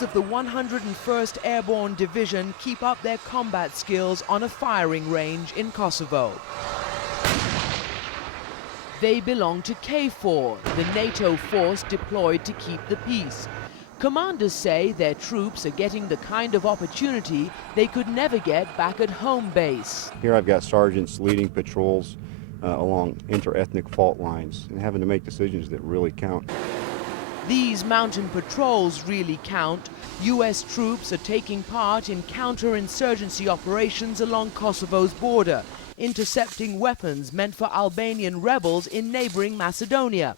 members of the 101st Airborne Division keep up their combat skills on a firing range in Kosovo. They belong to KFOR, the NATO force deployed to keep the peace. Commanders say their troops are getting the kind of opportunity they could never get back at home base. Here I've got sergeants leading patrols along inter-ethnic fault lines and having to make decisions that really count. These mountain patrols really count. U.S. troops are taking part in counterinsurgency operations along Kosovo's border, intercepting weapons meant for Albanian rebels in neighboring Macedonia.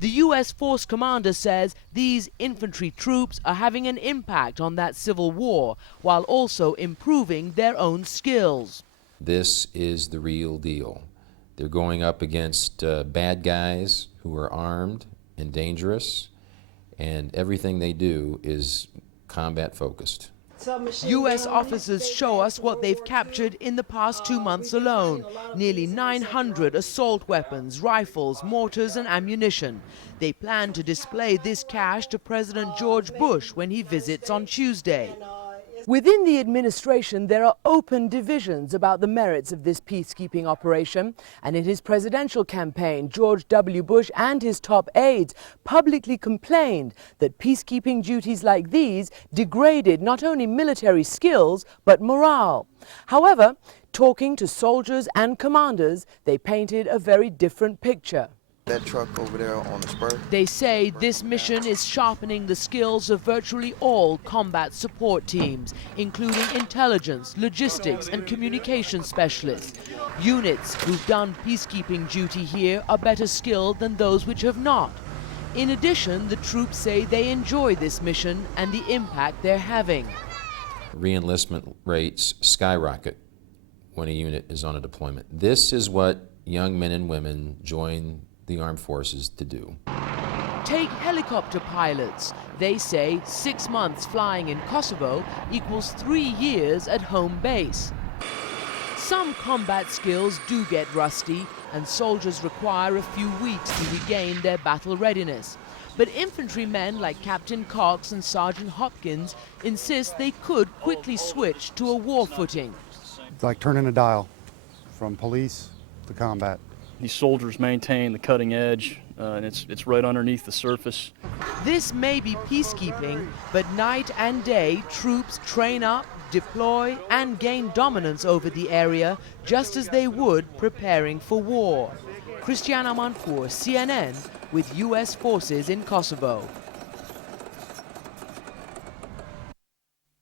The U.S. force commander says these infantry troops are having an impact on that civil war, while also improving their own skills. This is the real deal. They're going up against bad guys who are armed and dangerous, and everything they do is combat focused. U.S. officers show us what they've captured in the past 2 months alone. Nearly 900 assault weapons, rifles, mortars and ammunition. They plan to display this cache to President George Bush when he visits on Tuesday. Within the administration, there are open divisions about the merits of this peacekeeping operation. And in his presidential campaign, George W. Bush and his top aides publicly complained that peacekeeping duties like these degraded not only military skills, but morale. However, talking to soldiers and commanders, they painted a very different picture. That truck over there on the spur. They say this mission is sharpening the skills of virtually all combat support teams, including intelligence, logistics and communication specialists. Units who've done peacekeeping duty here are better skilled than those which have not. In addition, the troops say they enjoy this mission and the impact they're having. Re-enlistment rates skyrocket when a unit is on a deployment. This is what young men and women join the armed forces to do. Take helicopter pilots. They say 6 months flying in Kosovo equals 3 years at home base. Some combat skills do get rusty, and soldiers require a few weeks to regain their battle readiness. But infantrymen like Captain Cox and Sergeant Hopkins insist they could quickly switch to a war footing. It's like turning a dial from police to combat. These soldiers maintain the cutting edge, and it's right underneath the surface. This may be peacekeeping, but night and day, troops train up, deploy, and gain dominance over the area, just as they would preparing for war. Christian Amanpour, CNN, with U.S. forces in Kosovo.